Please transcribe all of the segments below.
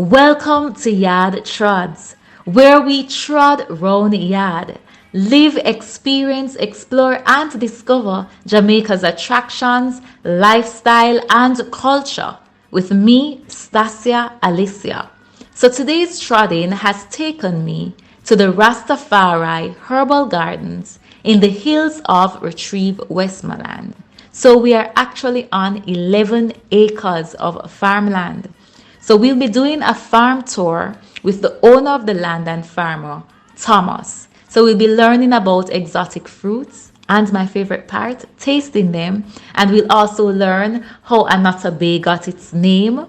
Welcome to Yaad TRODZ, where we trod round Yaad, live, experience, explore, and discover Jamaica's attractions, lifestyle, and culture with me, Stasia Alicia. So today's trodding has taken me to the Rastafari Herbal Gardens in the hills of Retrieve, Westmoreland. So we are actually on 11 acres of farmland. So we'll be doing a farm tour with the owner of the land and farmer, Thomas. So we'll be learning about exotic fruits and my favorite part, tasting them. And we'll also learn how Annotto Bay got its name,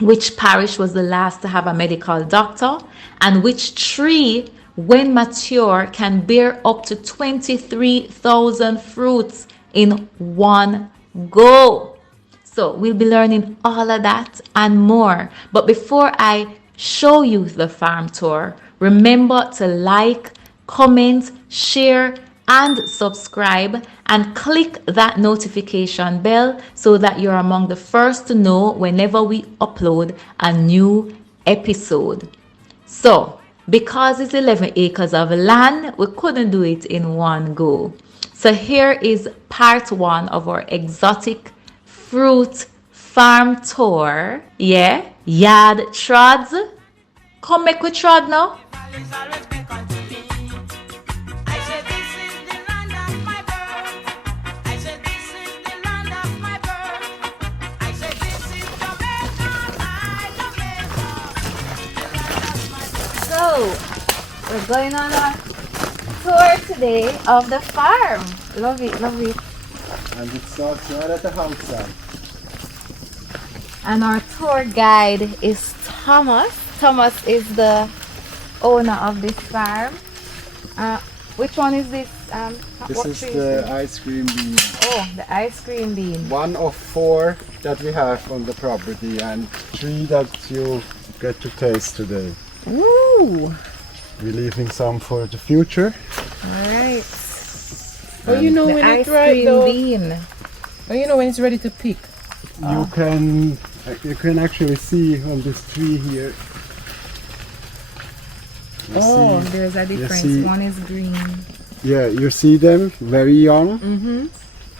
which parish was the last to have a medical doctor, and which tree, when mature, can bear up to 23,000 fruits in one go. So we'll be learning all of that and more. But before I show you the farm tour, remember to like, comment, share, and subscribe, and click that notification bell so that you're among the first to know whenever we upload a new episode. So, because it's 11 acres of land, we couldn't do it in one go. So here is part one of our exotic fruit farm tour. Yeah, Yaad TRODZ. Come make we trod now. So, we're going on a tour today of the farm. Love it, love it. And it starts right at the house side. And our tour guide is Thomas. Thomas is the owner of this farm. Which one is this? This is the ice cream bean. Oh, the ice cream bean. One of 4 that we have on the property and 3 that you get to taste today. Ooh! We're leaving some for the future. Alright. Oh, you know The when ice it's right cream though. bean. Oh, you know when it's ready to pick. You can actually see on this tree here. You Oh, see- there's a difference. see- One is green. yeah, you see them very young.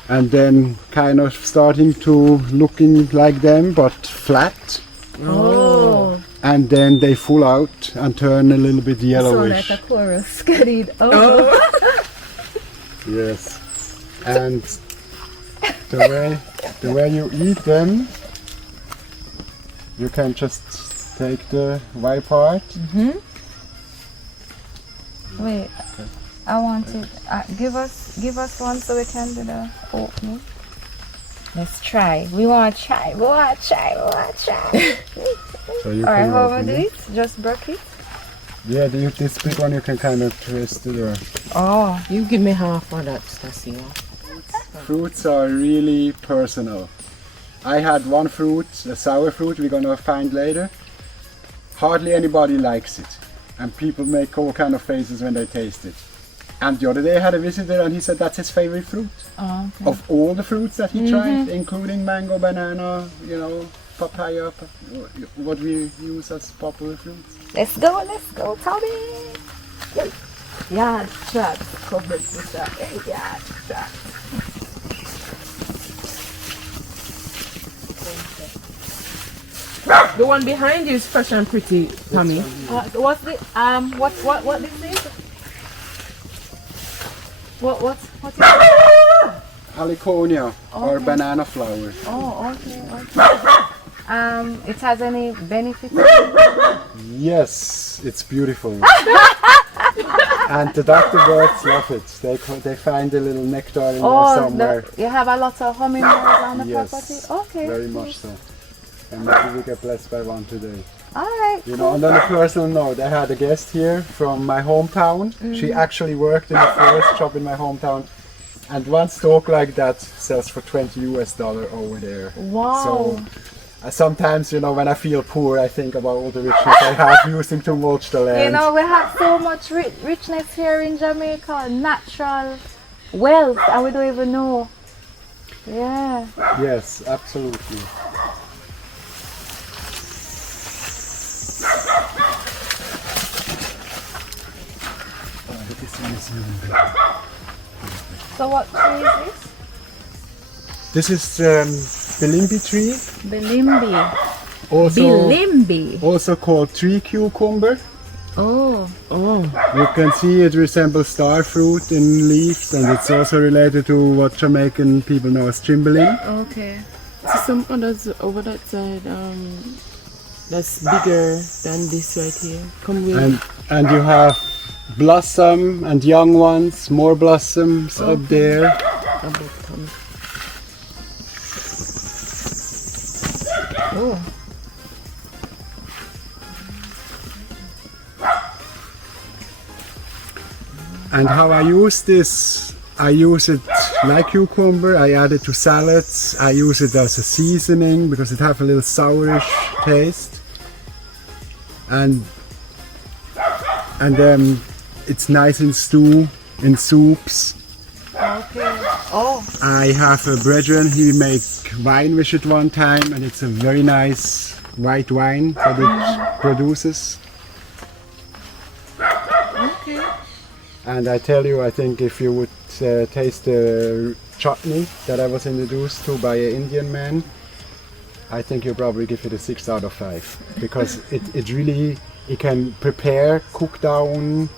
And then kind of starting to looking like them but flat. Oh. And then they full out and turn a little bit So yellowish. like a chorus. Get it? Oh. Yes, and the way you eat them, you can just take the white part. Wait, I want it. Give us one so we can do the opening. Let's try. We want to try. So you Alright, can how open we do it. it? Just break it. Yeah, this big one you can kind of twist it. Or Oh. You give me half of that, Stasia. fruits are really personal. I had one fruit, a sour fruit we're gonna find later. Hardly anybody likes it, and people make all kind of faces when they taste it. And the other day I had a visitor and he said that's his favorite fruit. Oh, okay. Of all the fruits that he tried, including mango, banana, papaya, what we use as popular fruits. Let's go, Tommy. Yeah, trap. Cover this up. Yeah, trap. The one behind you is fresh and pretty, Tommy. What's the what this is? What is it? Heliconia or Okay. banana flower. Oh, okay. It has any benefit? Yes, it's beautiful. And the doctor birds love it. They find a little nectar in there somewhere. You have a lot of hummingbirds on the Yes, property? Okay. very much so. And maybe we get blessed by one today. Alright. And on a personal note, I had a guest here from my hometown. She actually worked in the forest shop in my hometown. And one stalk like that sells for $20 over there. Wow. So sometimes, when I feel poor, I think about all the richness I have using to mulch the land. We have so much richness here in Jamaica, natural wealth, and we don't even know. Yeah. Yes, absolutely. So what tree is this? This is Bilimbi tree, Bilimbi. also called tree cucumber. Oh. You can see it resembles star fruit in leaves, and it's also related to what Jamaican people know as chimbaling. Okay. See some others over that side, that's bigger than this right here. Come with. And you have blossom and young ones, more blossoms up there. Oh. And how I use this, I use it like cucumber, I add it to salads, I use it as a seasoning because it has a little sourish taste. And it's nice in stew, in soups. Okay. Oh. I have a brethren, he make wine with it one time, and it's a very nice white wine that it produces. Okay. And I tell you, I think if you would taste the chutney that I was introduced to by an Indian man, I think you'll probably give it a 6 out of 5. Because it really, you can prepare, cook down,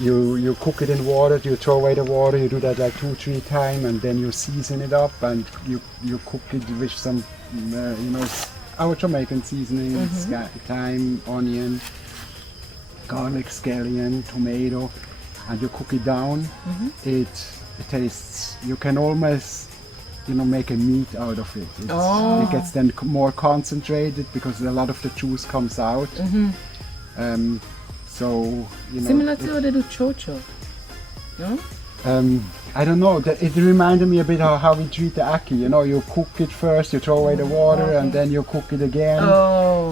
you cook it in water, you throw away the water, you do that like 2-3 times, and then you season it up, and you cook it with some, our Jamaican seasoning, thyme, onion, garlic, scallion, tomato, and you cook it down. It tastes, you can almost make a meat out of it. It gets then more concentrated because a lot of the juice comes out. So Similar to how they do chocho, no? I don't know, it reminded me a bit of how we treat the ackee. You cook it first, you throw away the water, and then you cook it again.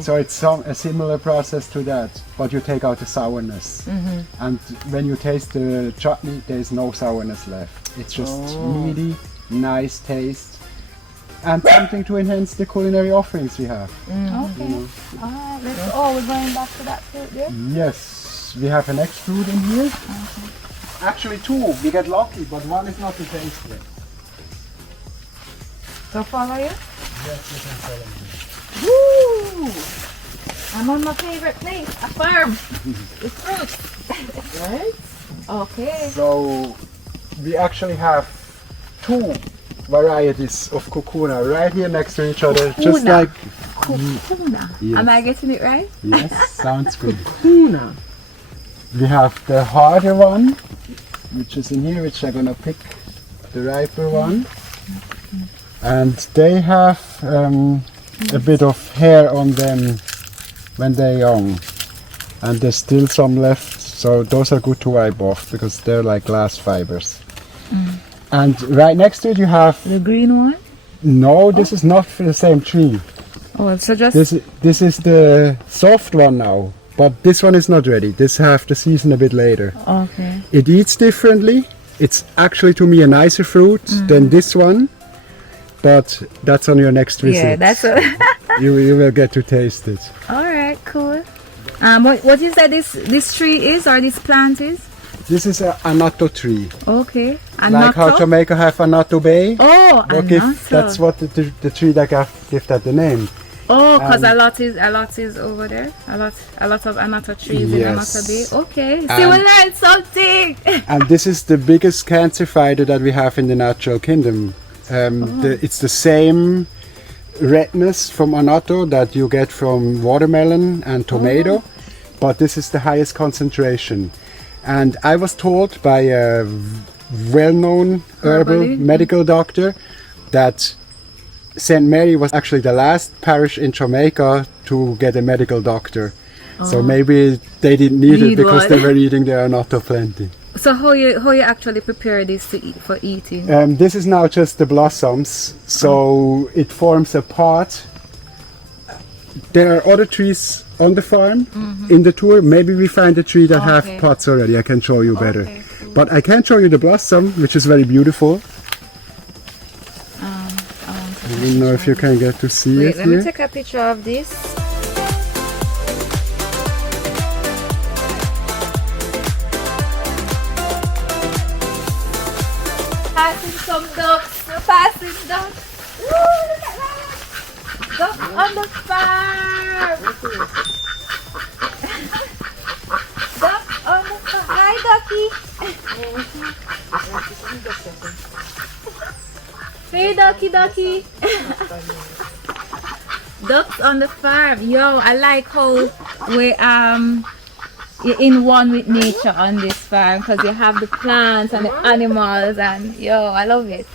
So it's a similar process to that, but you take out the sourness. And when you taste the chutney, there's no sourness left. It's just meaty, nice taste, and something to enhance the culinary offerings we have. Okay. Alright, let's go. We're going back to that fruit there? Yes, we have an next fruit in here. Actually 2, we get lucky, but one is not to taste yet. So follow you? Yes, you can follow me. Woo! I'm on my favorite place, a farm with fruits. Right? Okay. So we actually have 2 varieties of Cocona right here next to each other, just like Cocona. Yes. Am I getting it right? yes, sounds good. Tuna. We have the harder one, which is in here, which I'm gonna pick the riper one, and they have a bit of hair on them when they're young, and there's still some left, so those are good to wipe off because they're like glass fibers. And right next to it you have The green one? no, this is not for the same tree. Oh, so just This is the soft one now, but this one is not ready. This have to season a bit later. okay. It eats differently. It's actually to me a nicer fruit than this one, but that's on your next visit. Yeah, that's a you will get to taste it. all right. Cool. What is that? This tree is or this plant is? This is an Annotto tree, Okay. like how Annotto? Jamaica have Annotto Bay. Oh, Annotto. That's what the tree that give that the name. Oh, because a lot is over there. A lot of Annotto trees in Yes. Annotto Bay. Okay. See, we learned something. And this is the biggest cancer fighter that we have in the natural kingdom. It's the same redness from Annotto that you get from watermelon and tomato, but this is the highest concentration. And I was told by a well-known herbal medical doctor that St. Mary was actually the last parish in Jamaica to get a medical doctor. So maybe they didn't need it because they were eating the Annotto plenty. So how you actually prepare this to eat for eating? This is now just the blossoms, so it forms a pot. There are other trees on the farm in the tour. Maybe we find a tree that have pots already. I can show you better. Okay, cool. But I can show you the blossom, which is very beautiful. I don't know if you can get to see Wait, it let me here. take a picture of this. some ducks. We're passing ducks. Woo, look at that. Ducks on the farm. Ducks on the farm. Hi, ducky. Hey, ducky. Ducks on the farm. Yo, I like how we you're in one with nature on this farm because you have the plants and the animals and yo, I love it.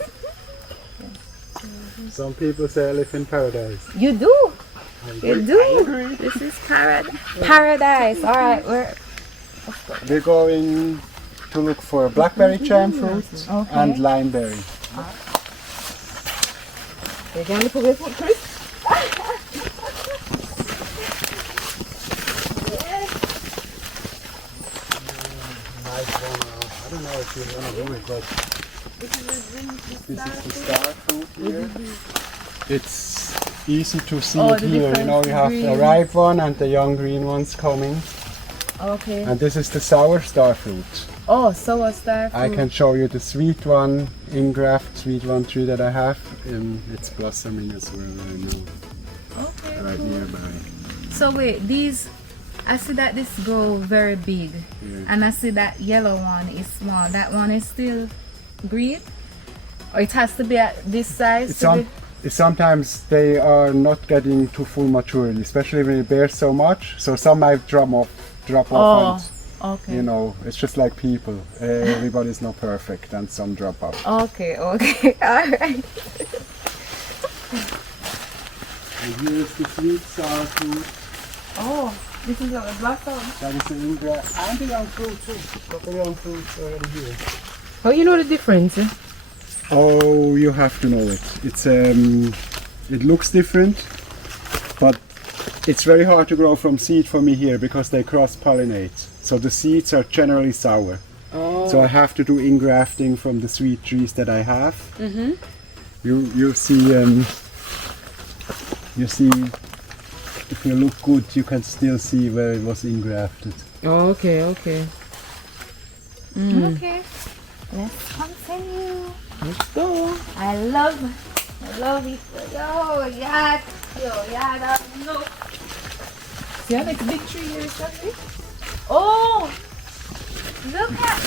Some people say I live in paradise. You do. You do. I agree. This is paradise. All right, We're going to look for Blackberry Jam Fruit Okay. and Limeberry. You can look away from Chris. Nice one. I don't know if you want to do it, but this is the star fruit here. It's easy to see Oh, it the here. You different know, you have the green. ripe one and the young green ones coming. Okay. And this is the sour star fruit. Oh, sour star fruit. I can show you the sweet one, ingraft sweet one tree that I have. It's blossoming as well, I know, Okay. right nearby. So wait, these. I see that this grow very big, Yeah. and I see that yellow one is small. That one is still green, or it has to be at this size. Sometimes they are not getting to full maturity, especially when it bears so much. So some might drop off Oh, and, okay. you know, it's just like people. Everybody's not perfect and some drop off. Okay, all right. And here's the sweet sour fruit. Oh, this is a blossom. That is the ingraft and the young fruit too. Got the young fruits already here. How you know the difference? Oh, you have to know it. It's it looks different, but it's very hard to grow from seed for me here because they cross-pollinate. So the seeds are generally sour. Oh. So I have to do ingrafting from the sweet trees that I have. Mm-hmm. You see, if you look good, you can still see where it was ingrafted. Oh, okay. Okay, let's continue. Let's go. I love it. Yo, Yaad. No. See how next big tree here is that big? Oh, look at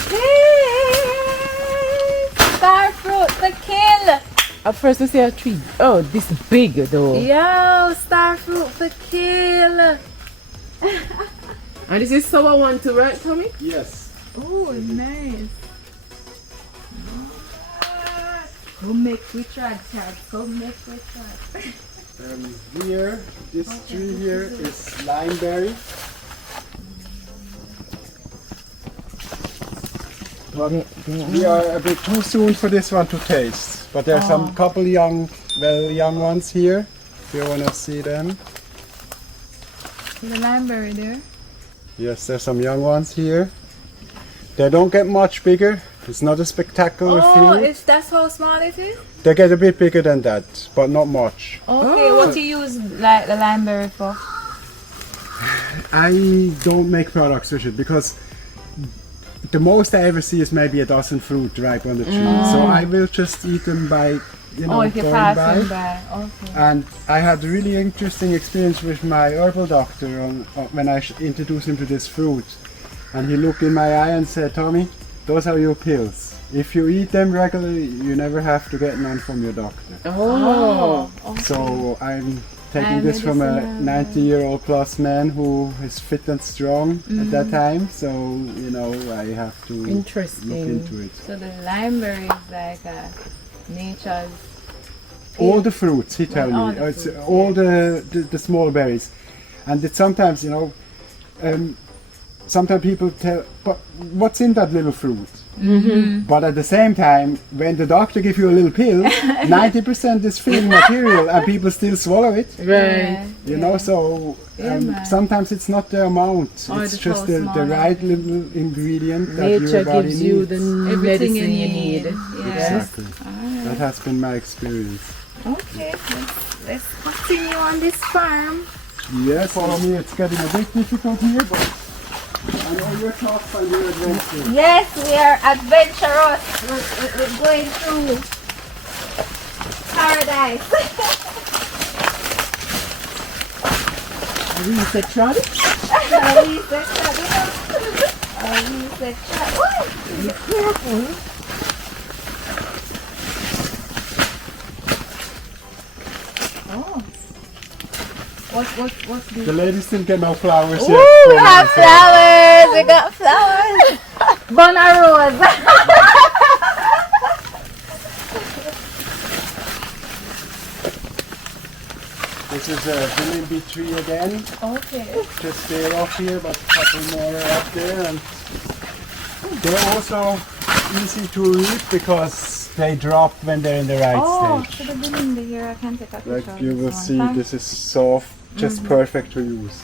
this. Star fruit, the kill. At first I see a tree. Oh, this is big though. Yo, star fruit for kill. And this is sour one too, right, Tommy? Yes. Oh, nice. Come make we try, Chad. Come make we try. Here, this tree here is limeberry. But we are a bit too soon for this one to taste. But there are some couple young ones here. If you want to see them. The limeberry there. Yes, there's some young ones here. They don't get much bigger. It's not a spectacular fruit. That's how small it is? They get a bit bigger than that, but not much. Okay, what do you use like the limeberry for? I don't make products with it because the most I ever see is maybe a dozen fruit ripe on the tree. So I will just eat them by, If you're going passing by. by. Okay. And I had a really interesting experience with my herbal doctor when I introduced him to this fruit. And he looked in my eye and said, "Tommy, those are your pills. If you eat them regularly, you never have to get none from your doctor." Oh. So I'm taking I'm this from a medicinal. 90-year-old plus man who is fit and strong at that time. So, I have to look Interesting. into it. So the limeberry is like nature's. All the fruits, he tell all me. the It's fruits, all the small berries. And it sometimes, sometimes people tell, but what's in that little fruit? Mm-hmm. But at the same time, when the doctor gives you a little pill, 90% is filling material and people still swallow it. Right. So man. sometimes it's not the amount, Or it's the just whole the small right little ingredient that Nature your body gives you needs. the Everything medicine you you need. Yes. Exactly. That has been my experience. Okay, let's continue on this farm. Yes, follow me, it's getting a bit difficult here, but I know you're tough and you're adventurous. Yes, we are adventurous. We're going through paradise. We said trod. We said what? Be careful. Oh. What's The ladies didn't get no flowers yet. Ooh, we have flowers. We got flowers. Bona rose. This is a Bilimbi tree again. Okay. Just there off here, but a couple more up there. And they're also easy to reap because they drop when they're in the right So stage. the Bilimbi here, I can take a picture. Like of you this will one. see, Thanks. this is soft, just perfect to use.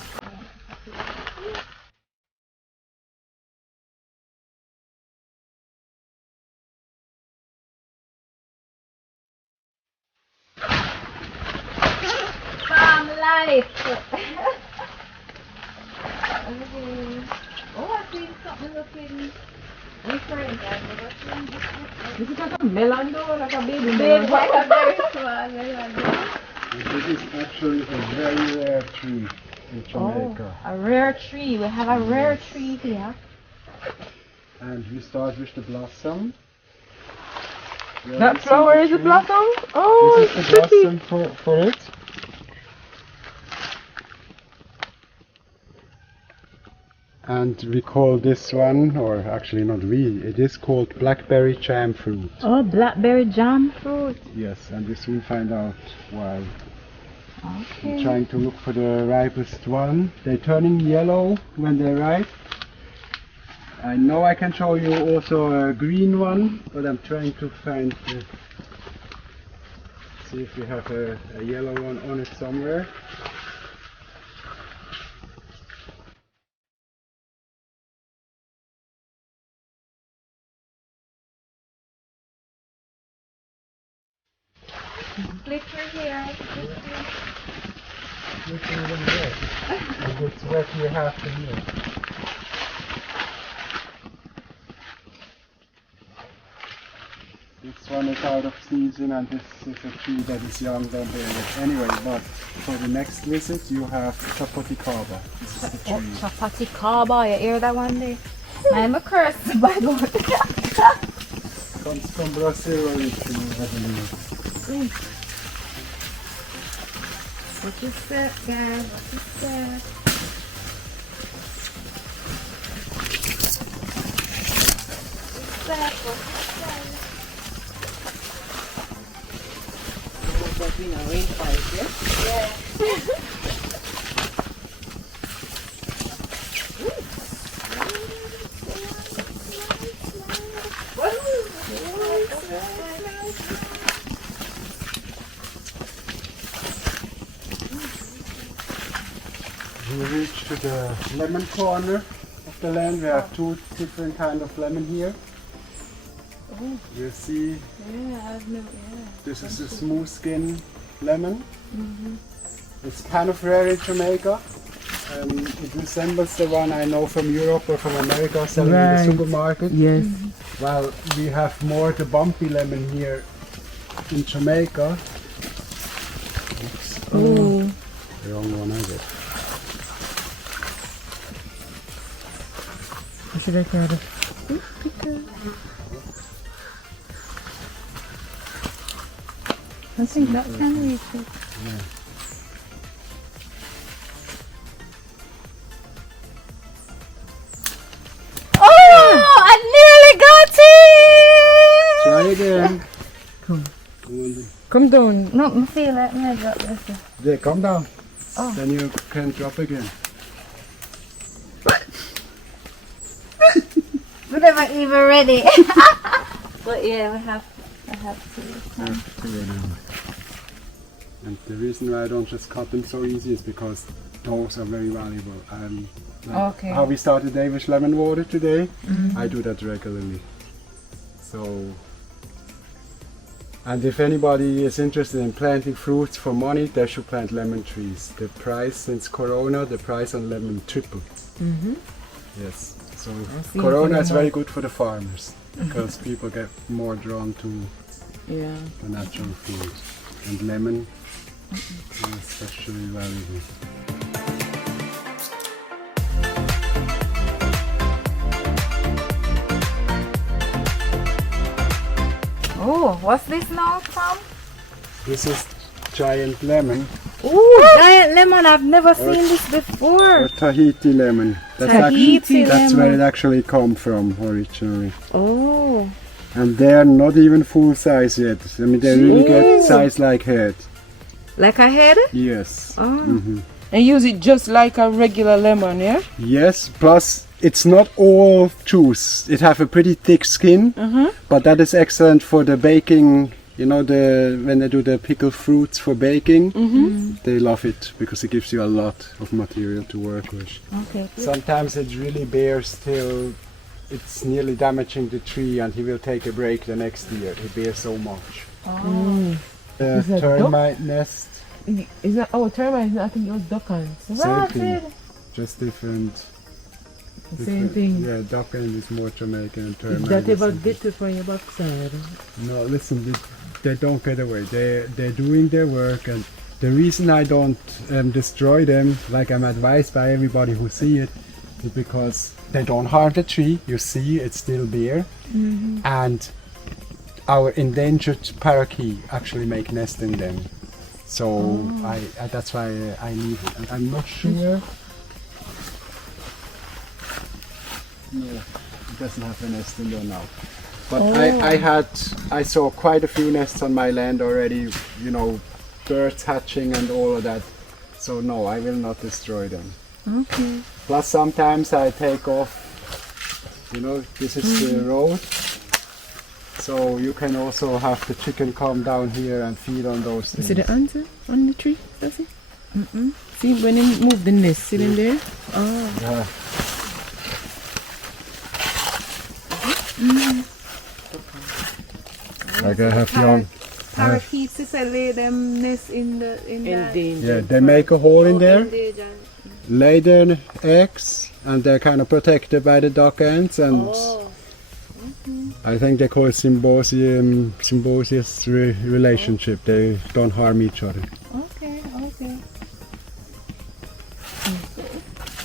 Farm life. Oh, I see something looking different. This is like a melon though, like a baby Big, melon. like a very small melon. This is actually a very rare tree in Jamaica. A rare tree. We have a rare tree here. And we start with the blossom. You That already see flower the is a tree? blossom? Oh, This is it's the pretty. blossom for it. And we call this one, or actually not we, it is called Blackberry Jam Fruit. Oh, Blackberry Jam Fruit. Yes, and we soon find out why. I'm Okay. trying to look for the ripest one. They're turning yellow when they're ripe. I know I can show you also a green one, but I'm trying to find see if we have a yellow one on it somewhere. Flicker here. Which one is it? And it's wet here half the year. This one is out of season, and this is a tree that is young, don't bear it. Anyway, but for the next visit you have Chapoticaba. This is the tree. Chapati Kaba. You hear that one day? I'm a curse by God. Comes from Brazil originally, I believe. What you said, guys? What you said? We reach to the lemon corner of the land. We have two different kind of lemon here. You see, this is a smooth skin lemon. It's kind of rare in Jamaica. It resembles the one I know from Europe or from America selling in Right. the supermarket. Yes. Well, we have more the bumpy lemon here in Jamaica. Oops. Oh. The wrong one, I guess. What should I call it? I think that can reach it. Oh, I nearly got it! Try again. Come. Come on then. Come down. No, I feel it. I drop this. There, come down. Oh. Then you can drop again. We're never even ready. But yeah, I have to. And the reason why I don't just cut them so easy is because those are very valuable. Okay. How we started day with lemon water today, I do that regularly. So, and if anybody is interested in planting fruits for money, they should plant lemon trees. The price since Corona, the price on lemon tripled. Yes. So see Corona it is in the very good for the farmers because people get more drawn to Yeah. the natural food. and lemon are especially valuable. Oh, what's this now, Tom? This is giant lemon Oh, giant lemon. I've never seen this before. or Tahiti lemon. That's Tahiti that's lemon. where it actually come from originally. Oh. And they're not even full size yet. I mean, they really get size like head. Like a head? Yes. Oh. And use it just like a regular lemon, yeah? Yes. Plus, it's not all juice. It have a pretty thick skin, but that is excellent for the baking. You know, when they do the pickled fruits for baking, they love it because it gives you a lot of material to work with. Okay. Sometimes it really bears till it's nearly damaging the tree, and he will take a break the next year. It bears so much. Oh. The Is that termite nest, Is that termite? I think it was duck ants. same thing, just different. Same thing. Yeah, duck ant is more Jamaican and termite. Is that is ever different. get to from your backside? No, listen, they don't get away. They're doing their work, and the reason I don't destroy them, like I'm advised by everybody who see it, is because they don't harm the tree. You see, it's still there, and our endangered parakeet actually make nest in them. So I that's why I leave it. And I'm not sure. No, it doesn't have a nest in there now. But I saw quite a few nests on my land already, you know, birds hatching and all of that. So no, I will not destroy them. Okay. Plus sometimes I take off, you know, this is the road. So you can also have the chicken come down here and feed on those You things. see the ants on the tree? That's it? See when they move the nest, see them there? Oh. Yeah. Like I have young. Parakeets, is I lay them nest in the Yeah, they make a hole in there, lay their eggs, and they're kind of protected by the duck ants, and I think they call it symbiosis relationship. They don't harm each other. Okay, okay.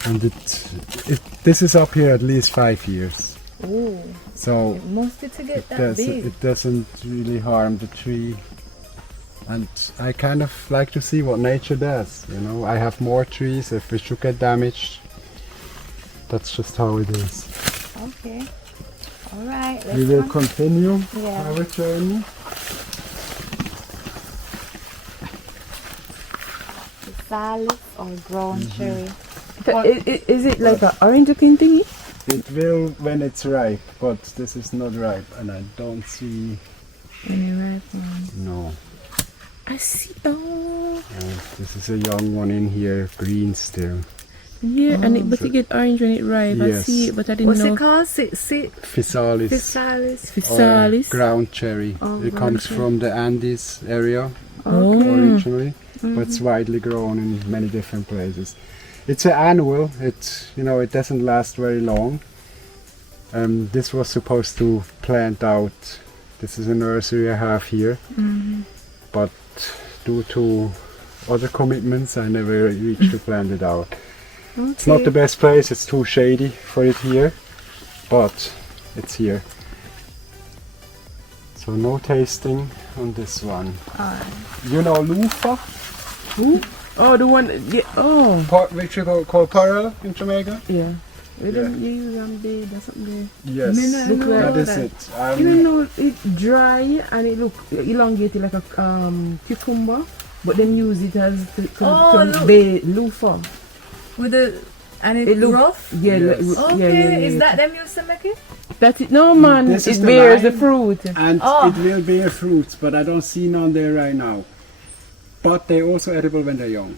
And this is up here at least 5 years. Oh, So mostly to get that big. it doesn't really harm the tree. And I kind of like to see what nature does. You know, I have more trees. If it should get damaged, that's just how it is. Okay. All right. Let's We will continue Yeah. our journey. Physalis or grown cherry. Is it like an orange looking thingy? It will when it's ripe, but this is not ripe, and I don't see. Any ripe one? No. I see. Oh. This is a young one in here, green still. Yeah, but it get orange when it ripe. I Yes. see it, but I didn't What's know. it called? Physalis. Physalis. Or Physalis. ground cherry. Oh, It ground comes cherry. from the Andes area Oh. originally, but it's widely grown in many different places. It's an annual. It doesn't last very long. This was supposed to plant out. This is a nursery I have here, but due to other commitments, I never reached to plant it out. It's not the best place. It's too shady for it here, but it's here. So no tasting on this one. You know Loofah? Oh, the one. Yeah. Oh. Which you call pearl in Jamaica? Yeah. We Yeah. didn't use them there. That's something there. Yes, Look like that is that. it. Even though it's dry and it look elongated like a cucumber, but then use it as to look. bait loofah. With the and It it's look rough. Yeah, Yes. Okay, is yeah. that them used to make it? That's it. No man, This is it the bears the line. fruit. And Oh. it will bear fruits, but I don't see none there right now. But they're also edible when they're young.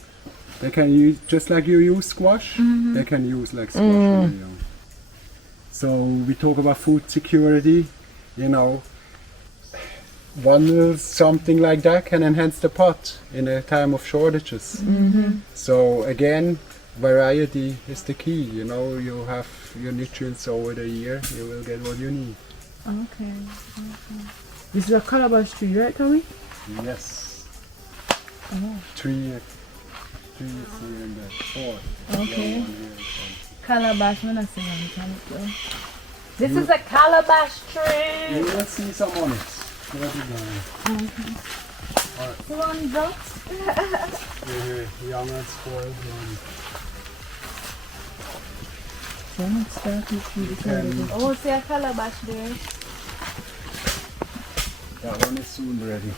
They can use, just like you use squash, they can use like squash when they're young. So we talk about food security, you know. One little something like that can enhance the pot in a time of shortages. So again, variety is the key. You know, you have your nutrients over the year, you will get what you need. Okay. This is a calabash tree, right, Tommy? Yes. Three is here and there. Four. Okay. One here. Calabash, I'm not seeing anything. This is a calabash tree. You will see some on it. Let it down. One box. Here, young and spoiled one. Oh, see a calabash there. That one is soon ready.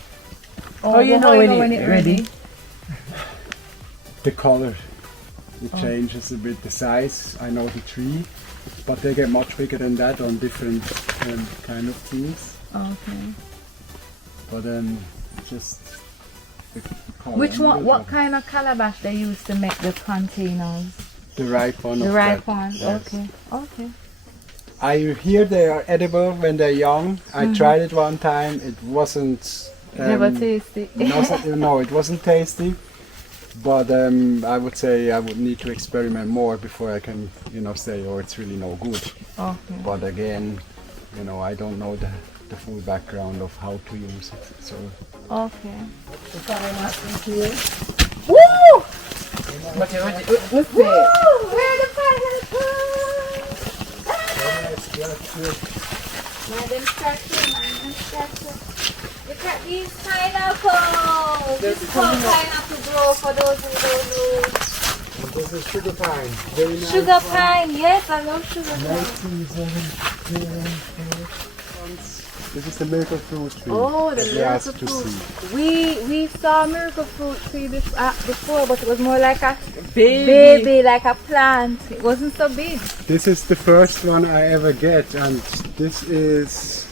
Oh, you know when it's ready? The color, it changes a bit. The size, I know the tree, but they get much bigger than that on different kind of trees. Okay. But just the color. Which one? What kind of calabash they use to make the containers? The ripe one. The of ripe that. ones. Yes. Okay. Okay. I hear they are edible when they're young. I tried it one time. It wasn't. Never tasty. No, it wasn't tasty. But I would say I would need to experiment more before I can, say, oh, it's really no good. Okay. But again, I don't know the full background of how to use it. So. Okay. Woo! What's that? Where the pineapple? Madam Structure. Look at these pineapples. This is how pineapple grow for those who don't know. This is sugar pine. Very nice. Sugar pine, yes, I love sugar pine. 1970. This is the miracle fruit tree. Oh, the that we miracle asked to fruit. see. We saw miracle fruit tree before, but it was more like a Baby. baby, like a plant. It wasn't so big. This is the first one I ever get, and this is.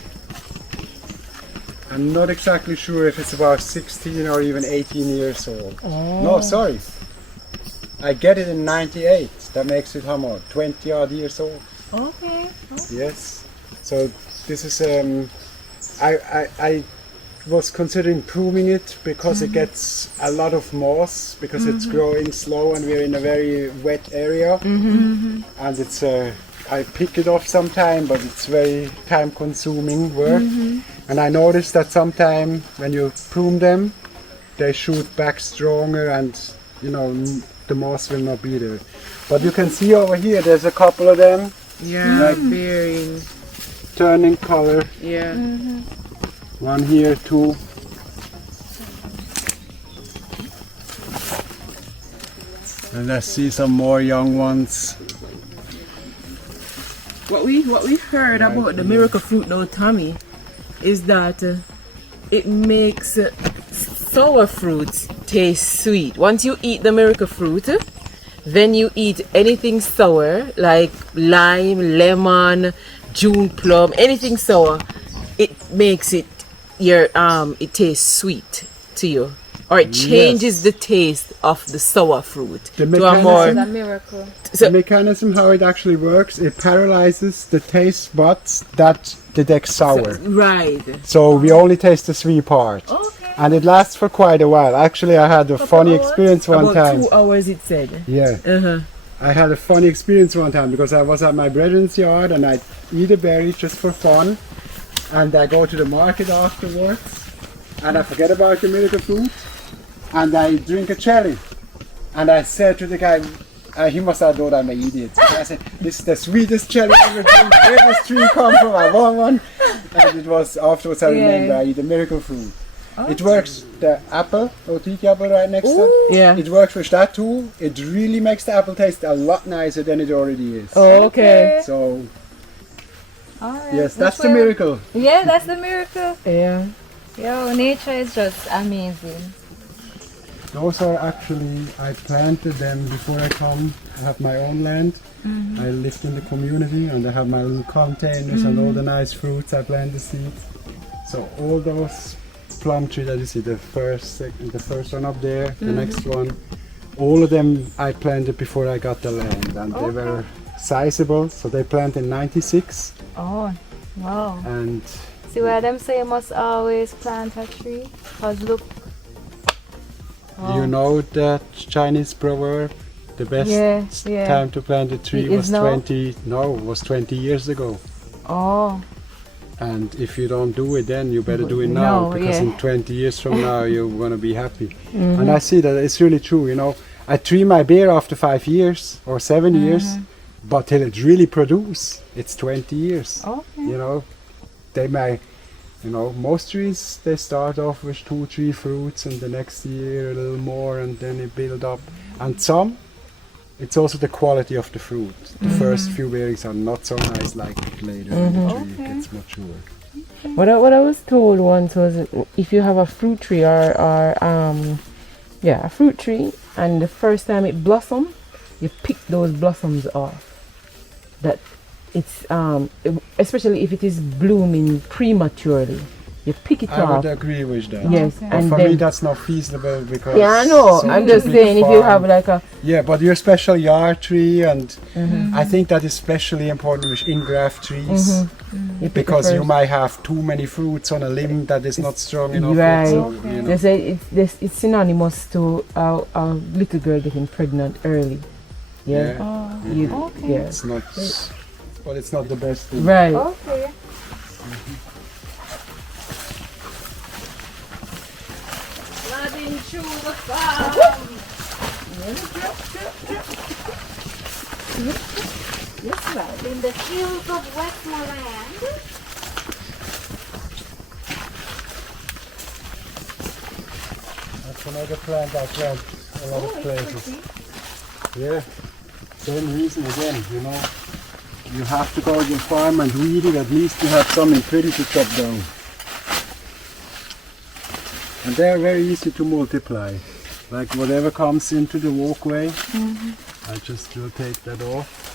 I'm not exactly sure if it's about 16 or even 18 years old. Oh. No, sorry. I get it in 98. That makes it how much? 20 odd years old. Okay. Yes. So this is I was considering pruning it because it gets a lot of moss because it's growing slow and we're in a very wet area. And it's I pick it off sometime, but it's very time consuming work. And I noticed that sometime when you prune them, they shoot back stronger and the moss will not be there. But you can see over here there's a couple of them Yeah, bearing. turning color. Yeah. One here, two. And let's see some more young ones. What we heard about the miracle fruit now, Tommy, is that it makes sour fruits taste sweet. Once you eat the miracle fruit, then you eat anything sour like lime, lemon, June plum, anything sour. It makes it it tastes sweet to you, or it changes the taste of the sour fruit The to a more. It's a miracle. The mechanism how it actually works, it paralyzes the taste buds that detect sour. Right. So we only taste the sweet part. Okay. And it lasts for quite a while. Actually, I had a funny experience one About time. 2 hours, it said. Yeah. Uh-huh. I had a funny experience one time because I was at my brethren's yard and I eat a berry just for fun. And I go to the market afterwards and I forget about the miracle fruit and I drink a cherry. And I said to the guy, he must have thought I'm an idiot. I said, this is the sweetest cherry I ever drink. Where does this tree come from? I want one. And it was afterwards I remember I eat the miracle fruit. It works, the apple, Tahiti apple right next to it. Yeah. It works with that too. It really makes the apple taste a lot nicer than it already is. Oh, okay. So, Alright. yes, that's the miracle. Yeah, that's the miracle. Yeah. Yo, nature is just amazing. Those are actually, I planted them before I come. I have my own land. I lived in the community and I have my own containers and all the nice fruits. I plant the seeds. So all those plum trees that you see, the first one up there, the next one, all of them I planted before I got the land and they were sizable. So they planted in 96 Oh, wow. and See where them say you must always plant a tree? Cause look. you know that Chinese proverb, the best time to plant a tree It is was now? 20 years ago. Oh. And if you don't do it then, you better do it now, No, because yeah. in 20 years from now you're going to be happy. And I see that it's really true, you know. I tree my beer after 5 years or 7 years, but till it really produce, it's 20 years. Okay. You know, they may, you know, most trees, they start off with 2-3 fruits, and the next year a little more, and then it build up. And some, it's also the quality of the fruit. The first few bearings are not so nice like later when the tree gets mature. What I was told once was, if you have a fruit tree or a fruit tree, and the first time it blossom, you pick those blossoms off. That it's especially if it is blooming prematurely, you pick it I off. would agree with that. Yes, But and for then me that's not feasible because yeah, I know. such I'm a just big saying, if you have farm. like a Yeah, but your special yard tree, and I think that is especially important with in-graft trees, you pick because the you first. might have too many fruits on a limb that is not strong enough. Right. So, you know. They say it's synonymous to a little girl getting pregnant early. Yeah. Yeah. Yeah. It's not, but it's not the best thing. Right. Okay. Flooding through the farm. In the hills of Westmoreland. That's another plant I plant a lot of places. Yeah, same reason again, you know. You have to go to your farm and weed it, at least you have something pretty to chop down. And they're very easy to multiply. Like whatever comes into the walkway, I just will take that off.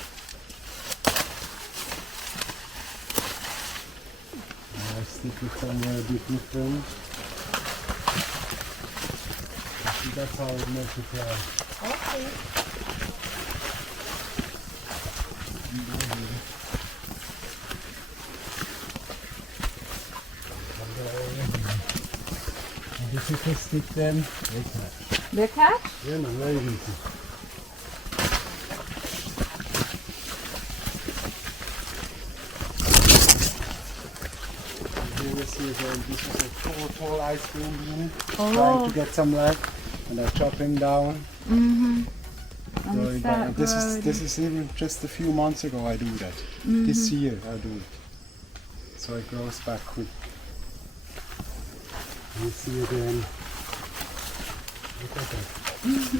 I stick it somewhere a bit different. That's how it multiplies. And if you can stick them, they catch. The cat? Yeah, no, very easy. Here we see again, this is a tall ice cream bean, trying to get some light, and I chop him down. So this is even just a few months ago I do that. This year I do it. So it grows back quick. You see again. Look at that.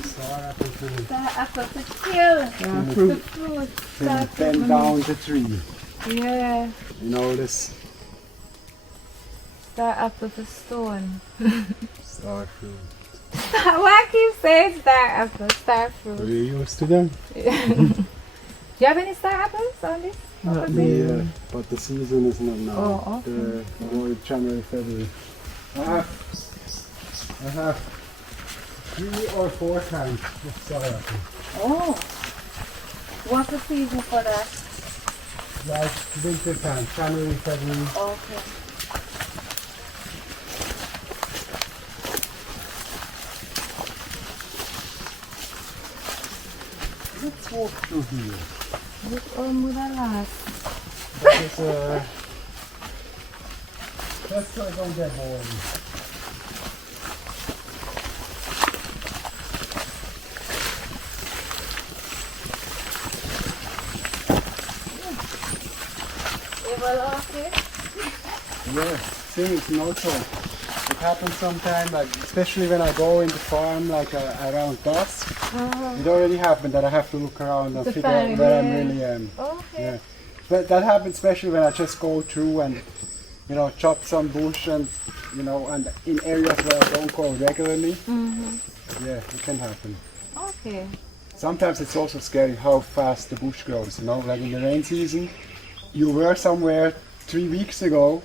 Star apple tree. The apple to kill. The fruit. Then bend down the tree. Yeah. You know this Star apple to stone. star fruit. Why I keep saying star apple, star Are fruit? you used to them? Do you have any star apples on this? Not Yeah, there. but the season is not now. Oh, okay. The more January, February. I have 3 or 4 kinds of star apple. Oh. What's the season for that? Like winter time, January, February. Okay. Let's walk through here. Which one would I like? That is that's so I don't get bored. Okay. Yeah, same it's also. It happens sometimes, like especially when I go in the farm, like around dusk. It already happened that I have to look around and To figure out find where I it. really am. Okay. Yeah, but that happens especially when I just go through and chop some bush and and in areas where I don't go regularly. Yeah, it can happen. Okay. Sometimes it's also scary how fast the bush grows. Like in the rain season, you were somewhere 3 weeks ago,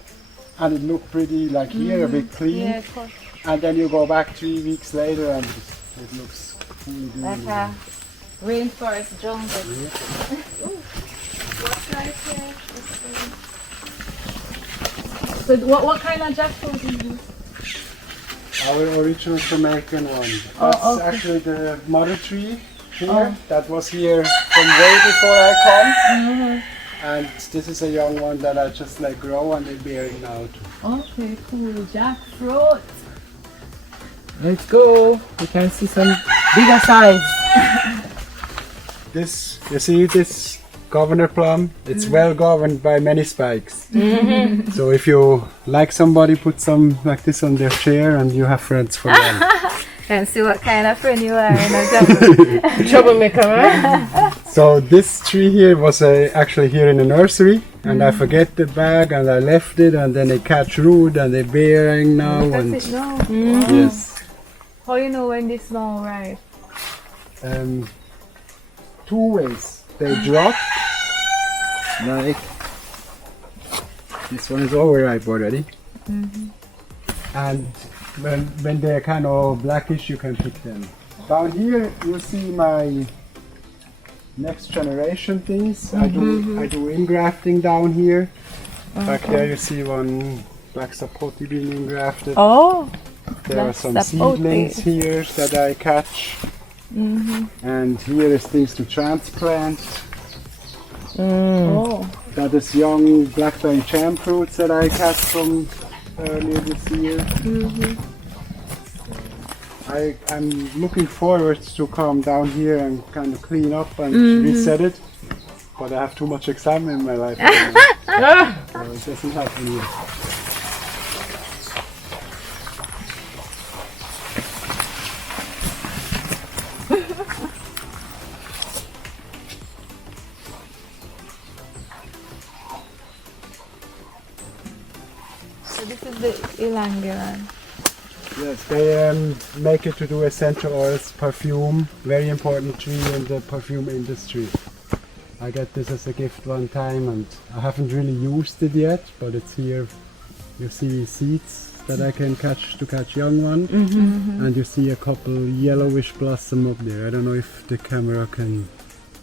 and it looked pretty like here a bit clean, Yeah, of course. and then you go back 3 weeks later and it looks fully green. Like a rainforest jungle. Yeah. What's right here? So what kind of jackfruit is this? Our original Jamaican one. That's okay. actually the mother tree here. That was here from way before I come. And this is a young one that I just let grow and they're bearing now too. Okay, cool. Jackfruit. Let's go. You can see some bigger size. This, you see this governor plum? It's well governed by many spikes. So if you like somebody, put some like this on their chair and you have friends for life. And see what kind of friend you are in a jungle. Troublemaker, right? So this tree here was actually here in the nursery, and I forget the bag and I left it, and then they catch root and they're bearing now. And That's it now. yes, How you know when this now right? 2 ways. They drop like this one is overripe already, and when they're kind of blackish, you can pick them. Down here you see my next generation things. I do engrafting down here. Back there you see one black sapoti being engrafted. Oh. There are black some sapoti. seedlings here that I catch. And here is things to transplant. Oh. That is young blackberry jam fruits that I catch from earlier this year. I'm looking forward to come down here and kind of clean up and reset it, but I have too much excitement in my life right now. So it doesn't happen yet. So this is the Ylangylang. Yes, they make it to do essential oils, perfume, very important tree in the perfume industry. I got this as a gift one time and I haven't really used it yet, but it's here. You see seeds that I can catch to catch young one, and you see a couple yellowish blossom up there. I don't know if the camera can.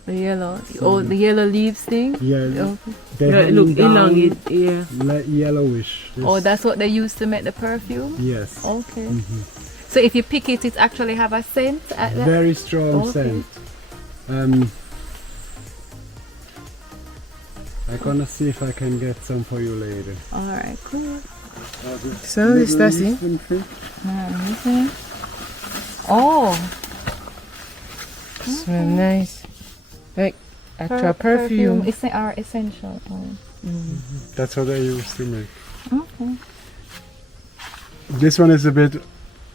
The yellow. Oh, the yellow leaves thing? Yeah, Okay. they Yeah, hang look, down elongate, yeah. yellowish. Oh, This- that's what they use to make the perfume? yes. Okay. So if you pick it, it actually have a scent at that? Very strong Okay. scent. I'm gonna see if I can get some for you later. Alright, cool. So is that it? Okay. Oh, Smell nice. Like extra perfume. It's our essential oil. That's what I use to make. Okay. This one is a bit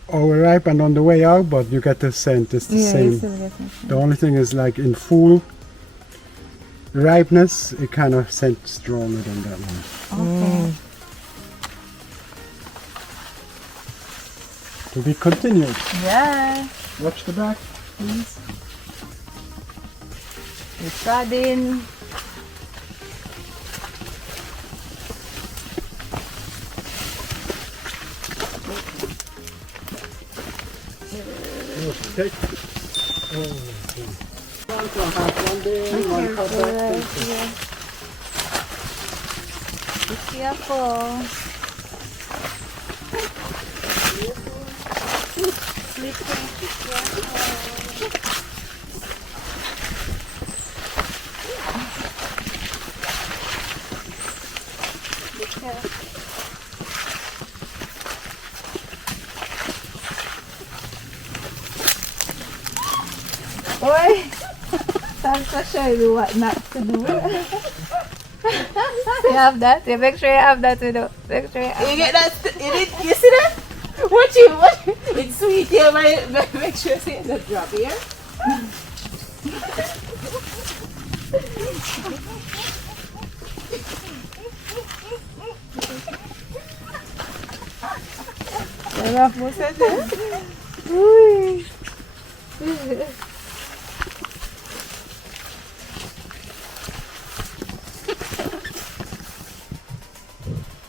overripe and on the way out, but you get the scent. It's the Yeah, you same. still get some. The only thing is like in full ripeness, it kind of scent stronger than that one. Okay. To be continued. Yeah. Watch the back, please. We're Trodding. Take. One day, one cut back. Be careful. Slippery. Be careful. Be careful. Oi! Santa show you what not to do. You have that? You make sure you have that to do. Make sure you have You get that? You see that? Watch it. It's sweet here, but make sure you see it doesn't drop here.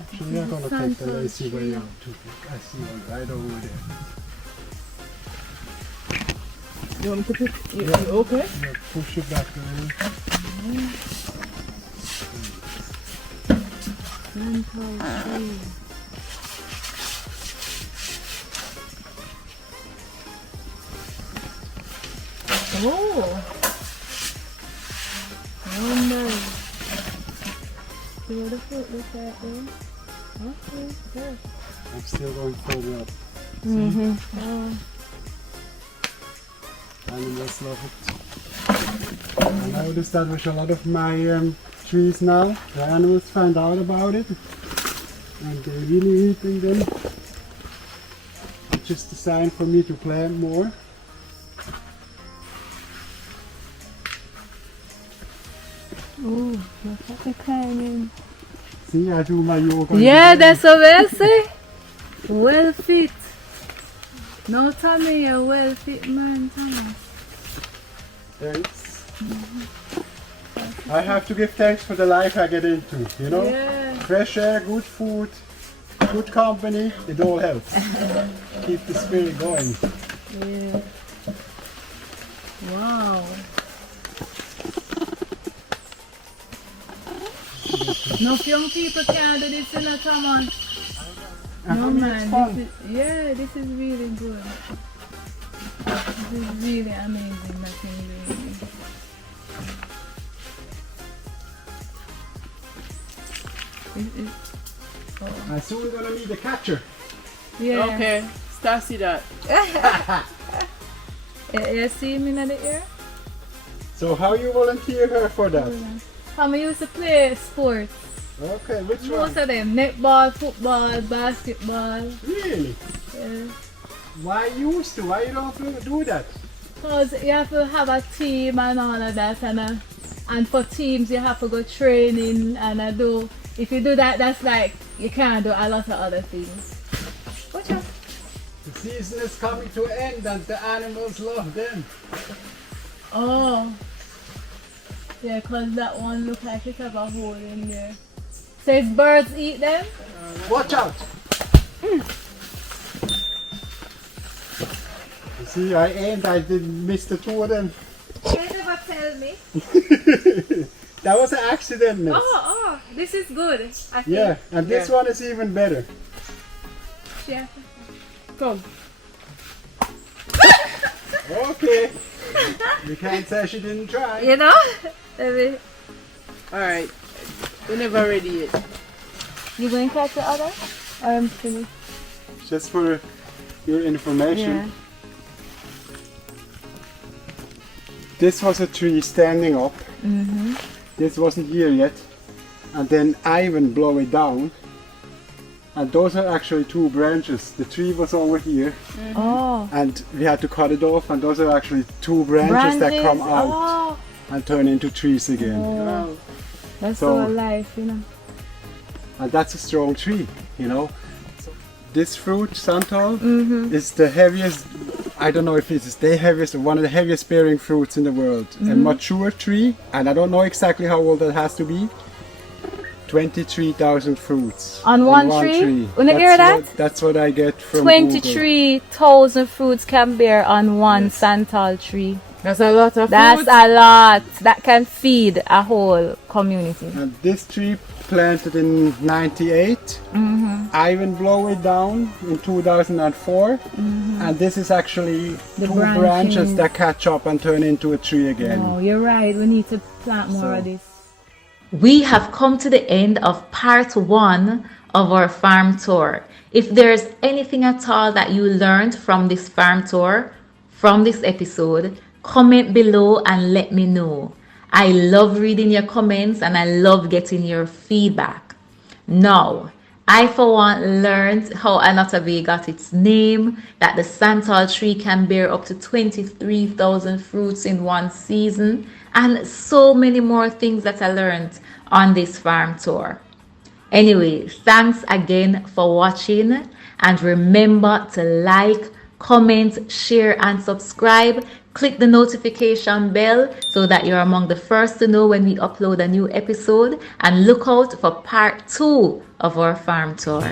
Actually, I'm gonna take the lazy way out too. I see one right over there. You want me to put you okay? Yeah, push it back a little. Santol Fruit. Oh. Oh no. see what the fruit looks like there. Okay, good. I'm still going further up. Oh. Animals love it. I noticed that with a lot of my trees now, the animals find out about it and they're really eating them. It's just a sign for me to plant more. Oh, look at the climbing. See, I do my yoga. Yeah, that's what I say. Well fit. No, Tommy, a well fit man, Thomas. Thanks. I have to give thanks for the life I get into, you know? Yeah. Fresh air, good food, good company, it all helps. Keep the spirit going. Yeah. Wow. No young people can do this in a Thomas. No man, this is really good. This is really amazing that can really. And soon we're gonna need a catcher. Yeah. Okay, start see that. You see him in the air? So how you volunteer her for that? I used to play sports. Okay, which Most one? of them, netball, football, basketball. Really? Yeah. Why you used to? Why you don't do that? Because you have to have a team and all of that, and for teams you have to go training and do. If you do that, that's like you can't do a lot of other things. Watch out. The season is coming to an end and the animals love them. Oh. Yeah, because that one looks like it have a hole in there. So if birds eat them? Watch out! You see, I aimed, I didn't miss the two of them. You never tell me. That was an accident, miss. Oh, this is good. I think. Yeah, and this one is even better. Yeah. Come. Okay. You can't say she didn't try. You know? Maybe. Alright. We're never ready yet. You going to catch the other? Or I'm finished? Just for your information. Yeah. This was a tree standing up. This wasn't here yet. And then Ivan blow it down. And those are actually two branches. The tree was over here. Oh. And we had to cut it off, and those are actually two branches that come out Oh. and turn into trees again. Wow. That's So- so life, you know. And that's a strong tree, you know. This fruit, Santol, is the heaviest, I don't know if it's the heaviest, one of the heaviest bearing fruits in the world. A mature tree, and I don't know exactly how old that has to be. 23,000 fruits. On one tree? Wanna hear that? That's what I get from Google. 23,000 fruits can bear on one Santol tree. That's a lot of That's fruit. a lot. That can feed a whole community. And this tree planted in 98. Ivan blow it down in 2004. And this is actually The two branching. branches that catch up and turn into a tree again. Oh, you're right. We need to plant more of this. We have come to the end of part 1 of our farm tour. If there's anything at all that you learned from this farm tour, from this episode, comment below and let me know. I love reading your comments and I love getting your feedback. Now, I for one learned how Annotto Bay got its name, that the Santol tree can bear up to 23,000 fruits in one season, and so many more things that I learned on this farm tour. Anyway, thanks again for watching, and remember to like, comment, share and subscribe. Click the notification bell so that you're among the first to know when we upload a new episode, and look out for part 2 of our farm tour.